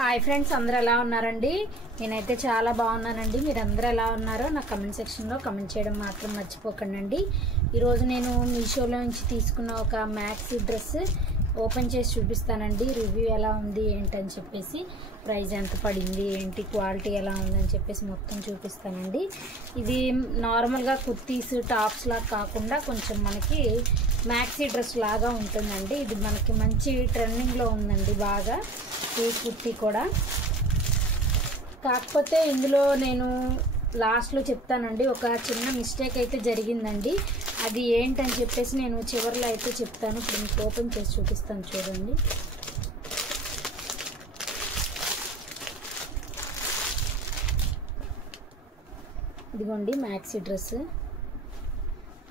Hi friends, అందరూ ఎలా ఉన్నారండి? నేనైతే చాలా బాగున్నానండి. మీరు అందరూ ఎలా ఉన్నారో నా కమెంట్ సెక్షన్లో కమెంట్ చేయడం మాత్రం మర్చిపోకండి. ఈరోజు నేను మీషోలో నుంచి తీసుకున్న ఒక మ్యాక్సీ డ్రెస్ ఓపెన్ చేసి చూపిస్తానండి. రివ్యూ ఎలా ఉంది ఏంటని చెప్పేసి, ప్రైస్ ఎంత పడింది ఏంటి, క్వాలిటీ ఎలా ఉందని చెప్పేసి మొత్తం చూపిస్తానండి. ఇది నార్మల్గా కుర్తీస్ టాప్స్ లాగా కాకుండా కొంచెం మనకి మ్యాక్సీ డ్రెస్ లాగా ఉంటుందండి. ఇది మనకి మంచి ట్రెండింగ్లో ఉందండి బాగా ఈ కుర్తీ కూడా. కాకపోతే ఇందులో నేను లాస్ట్లో చెప్తానండి, ఒక చిన్న మిస్టేక్ అయితే జరిగిందండి. అది ఏంటని చెప్పేసి నేను చివరిలో అయితే చెప్తాను. ఇప్పుడు మీకు ఓపెన్ చేసి చూపిస్తాను చూడండి. ఇదిగోండి మ్యాక్సీ డ్రెస్.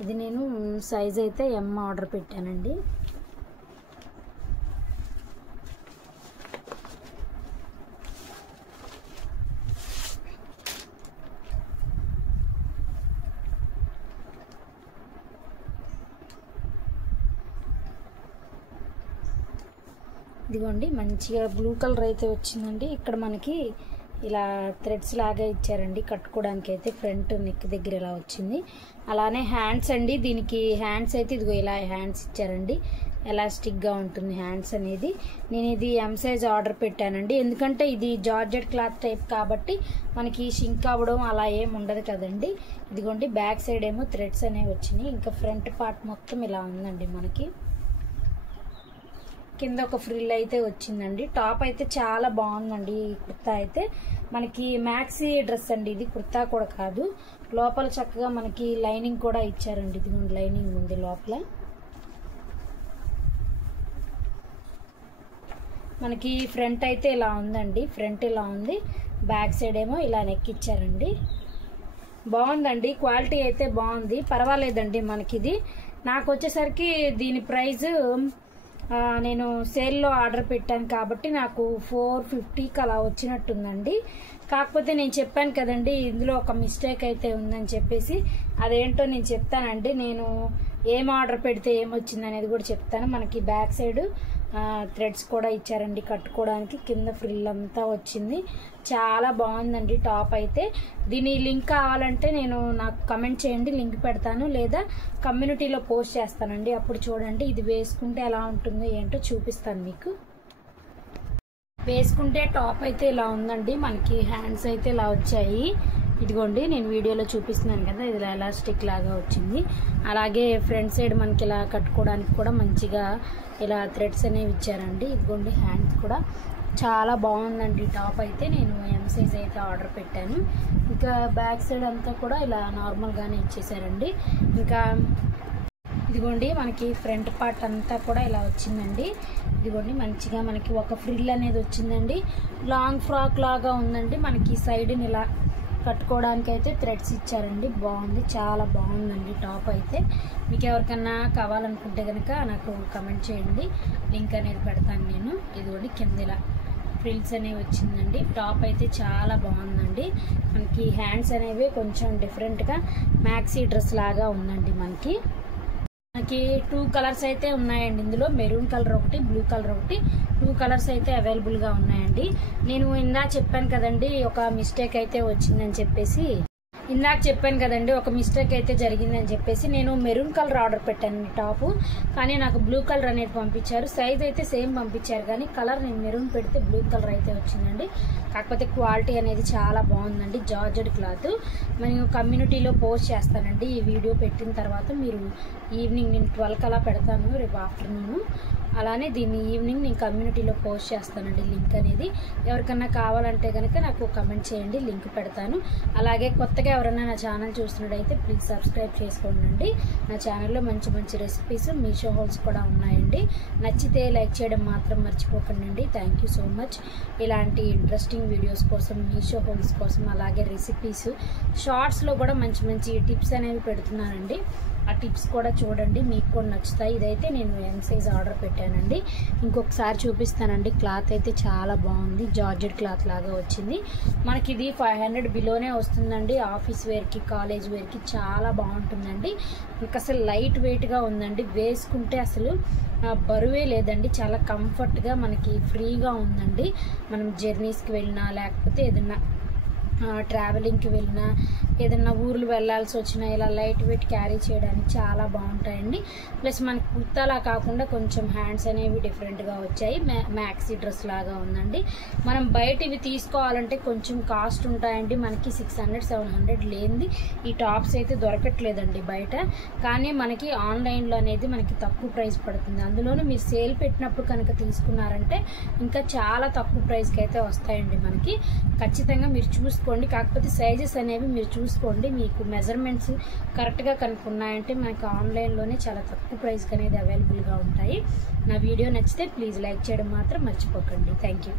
ఇది నేను సైజ్ అయితే ఎం ఆర్డర్ పెట్టానండి. ఇదిగోండి మంచిగా బ్లూ కలర్ అయితే వచ్చిందండి. ఇక్కడ మనకి ఇలా థ్రెడ్స్ లాగా ఇచ్చారండి కట్టుకోవడానికి. అయితే ఫ్రంట్ నెక్ దగ్గర ఇలా వచ్చింది. అలానే హ్యాండ్స్ అండి, దీనికి హ్యాండ్స్ అయితే ఇదిగో ఇలా హ్యాండ్స్ ఇచ్చారండి. ఎలాస్టిక్గా ఉంటుంది హ్యాండ్స్ అనేది. నేను ఇది ఎం సైజ్ ఆర్డర్ పెట్టానండి, ఎందుకంటే ఇది జార్జెట్ క్లాత్ టైప్ కాబట్టి మనకి షింక్ అవ్వడం అలా ఏం ఉండదు కదండి. ఇదిగోండి బ్యాక్ సైడ్ ఏమో థ్రెడ్స్ అనేవి వచ్చినాయి. ఇంకా ఫ్రంట్ పార్ట్ మొత్తం ఇలా ఉందండి. మనకి కింద ఒక ఫ్రిల్ అయితే వచ్చిందండి. టాప్ అయితే చాలా బాగుందండి. ఈ కుర్తా అయితే మనకి మ్యాక్సీ డ్రెస్ అండి, ఇది కుర్తా కూడా కాదు. లోపల చక్కగా మనకి లైనింగ్ కూడా ఇచ్చారండి. ఇది లైనింగ్ ఉంది లోపల. మనకి ఫ్రంట్ అయితే ఇలా ఉందండి, ఫ్రంట్ ఇలా ఉంది. బ్యాక్ సైడ్ ఏమో ఇలా నెక్ ఇచ్చారండి. బాగుందండి, క్వాలిటీ అయితే బాగుంది, పర్వాలేదండి. మనకి ఇది నాకు వచ్చేసరికి దీని ప్రైస్ నేను సేల్లో ఆర్డర్ పెట్టాను కాబట్టి నాకు 450కి అలా వచ్చినట్టుందండి. కాకపోతే నేను చెప్పాను కదండి, ఇందులో ఒక మిస్టేక్ అయితే ఉందని చెప్పేసి. అదేంటో నేను చెప్తానండి. నేను ఏం ఆర్డర్ పెడితే ఏమొచ్చింది అనేది కూడా చెప్తాను. మనకి బ్యాక్ సైడ్ థ్రెడ్స్ కూడా ఇచ్చారండి కట్టుకోవడానికి. కింద ఫ్రిల్ అంతా వచ్చింది. చాలా బాగుందండి టాప్ అయితే. దీని లింక్ కావాలంటే నాకు కమెంట్ చేయండి, లింక్ పెడతాను, లేదా కమ్యూనిటీలో పోస్ట్ చేస్తానండి. అప్పుడు చూడండి ఇది వేసుకుంటే ఎలా ఉంటుందో ఏంటో చూపిస్తాను మీకు. వేసుకుంటే టాప్ అయితే ఇలా ఉందండి. మనకి హ్యాండ్స్ అయితే ఇలా వచ్చాయి. ఇదిగోండి నేను వీడియోలో చూపిస్తున్నాను కదా, ఇది ఎలాస్టిక్ లాగా వచ్చింది. అలాగే ఫ్రంట్ సైడ్ మనకి ఇలా కట్టుకోవడానికి కూడా మంచిగా ఇలా థ్రెడ్స్ అనేవి ఇచ్చారండి. ఇదిగోండి హ్యాండ్స్ కూడా చాలా బాగుందండి టాప్ అయితే. నేను ఎం సైజ్ అయితే ఆర్డర్ పెట్టాను. ఇంకా బ్యాక్ సైడ్ అంతా కూడా ఇలా నార్మల్గానే ఇచ్చేసారండి. ఇంకా ఇదిగోండి మనకి ఫ్రంట్ పార్ట్ అంతా కూడా ఇలా వచ్చిందండి. ఇదిగోండి మంచిగా మనకి ఒక ఫ్రిల్ అనేది వచ్చిందండి. లాంగ్ ఫ్రాక్ లాగా ఉందండి. మనకి సైడ్ని ఇలా కట్టుకోవడానికి అయితే థ్రెడ్స్ ఇచ్చారండి. బాగుంది, చాలా బాగుందండి టాప్ అయితే. మీకు ఎవరికన్నా కావాలనుకుంటే కనుక నాకు కమెంట్ చేయండి, లింక్ అనేది పెడతాను నేను. ఇదిగోండి కింద ఇలా ఫ్రిల్స్ అనేవి వచ్చిందండి. టాప్ అయితే చాలా బాగుందండి. మనకి హ్యాండ్స్ అనేవి కొంచెం డిఫరెంట్గా మ్యాక్సీ డ్రెస్ లాగా ఉందండి. మనకి 2 కలర్స్ అయితే ఉన్నాయండి ఇందులో. మెరూన్ కలర్ ఒకటి, బ్లూ కలర్ ఒకటి, 2 కలర్స్ అయితే అవైలబుల్గా ఉన్నాయండి. నేను ఇందాక చెప్పాను కదండి ఒక మిస్టేక్ అయితే వచ్చిందని చెప్పేసి. ఒక మిస్టేక్ అయితే జరిగిందని చెప్పేసి నేను మెరూన్ కలర్ ఆర్డర్ పెట్టాను టాపు. కానీ నాకు బ్లూ కలర్ అనేది పంపించారు. సైజ్ అయితే సేమ్ పంపించారు, కానీ కలర్ నేను మెరూన్ పెడితే బ్లూ కలర్ అయితే వచ్చిందండి. కాకపోతే క్వాలిటీ అనేది చాలా బాగుందండి, జార్జెట్ క్లాత్. నేను కమ్యూనిటీలో పోస్ట్ చేస్తానండి ఈ వీడియో పెట్టిన తర్వాత. మీరు ఈవినింగ్ నేను 12 అలా పెడతాను, రేపు ఆఫ్టర్నూన్. అలానే దీన్ని ఈవినింగ్ నేను కమ్యూనిటీలో పోస్ట్ చేస్తానండి లింక్ అనేది. ఎవరికన్నా కావాలంటే కనుక నాకు కమెంట్ చేయండి, లింక్ పెడతాను. అలాగే కొత్తగా ఎవరైనా నా ఛానల్ చూస్తున్నట్టయితే ప్లీజ్ సబ్స్క్రైబ్ చేసుకోండి. నా ఛానల్లో మంచి మంచి రెసిపీస్, మీషో హోల్స్ కూడా ఉన్నాయండి. నచ్చితే లైక్ చేయడం మాత్రం మర్చిపోకండి. Thank you so much. ఇలాంటి ఇంట్రెస్టింగ్ వీడియోస్ కోసం, మీషో హోల్స్ కోసం, అలాగే రెసిపీస్, షార్ట్స్లో కూడా మంచి మంచి టిప్స్ అనేవి పెడుతున్నానండి. ఆ టిప్స్ కూడా చూడండి, మీకు కూడా నచ్చుతాయి. ఇదైతే నేను ఎం సైజ్ ఆర్డర్ పెట్టానండి. ఇంకొకసారి చూపిస్తానండి. క్లాత్ అయితే చాలా బాగుంది, జార్జెట్ క్లాత్ లాగా వచ్చింది. మనకి ఇది 500 బిలోనే వస్తుందండి. ఆఫీస్ వేర్కి, కాలేజ్ వేర్కి చాలా బాగుంటుందండి. మీకు అసలు లైట్ వెయిట్గా ఉందండి, వేసుకుంటే అసలు బరువే లేదండి. చాలా కంఫర్ట్గా మనకి ఫ్రీగా ఉందండి. మనం జర్నీస్కి వెళ్ళినా లేకపోతే ఏదన్నా ట్రావెలింగ్కి వెళ్ళినా, ఏదన్నా ఊర్లు వెళ్ళాల్సి వచ్చినా ఇలా లైట్ వెయిట్ క్యారీ చేయడానికి చాలా బాగుంటాయండి. ప్లస్ మనకి కుర్తాలా కాకుండా కొంచెం హ్యాండ్స్ అనేవి డిఫరెంట్గా వచ్చాయి. మ్యాక్సీ డ్రెస్ లాగా ఉందండి. మనం బయట ఇవి తీసుకోవాలంటే కొంచెం కాస్ట్ ఉంటాయండి. మనకి 600-700 లేనిది ఈ టాప్స్ అయితే దొరకట్లేదండి బయట. కానీ మనకి ఆన్లైన్లో అనేది మనకి తక్కువ ప్రైస్ పడుతుంది. అందులోనూ మీరు సేల్ పెట్టినప్పుడు కనుక తీసుకున్నారంటే ఇంకా చాలా తక్కువ ప్రైస్కి అయితే వస్తాయండి మనకి. ఖచ్చితంగా మీరు చూసుకోండి. కాకపోతే సైజెస్ అనేవి మీరు చూసుకోండి, మీకు మెజర్మెంట్స్ కరెక్ట్గా కనుక ఉన్నాయంటే మనకి ఆన్లైన్లోనే చాలా తక్కువ ప్రైస్కి అనేది అవైలబుల్గా ఉంటాయి. నా వీడియో నచ్చితే ప్లీజ్ లైక్ చేయడం మాత్రం మర్చిపోకండి. Thank you.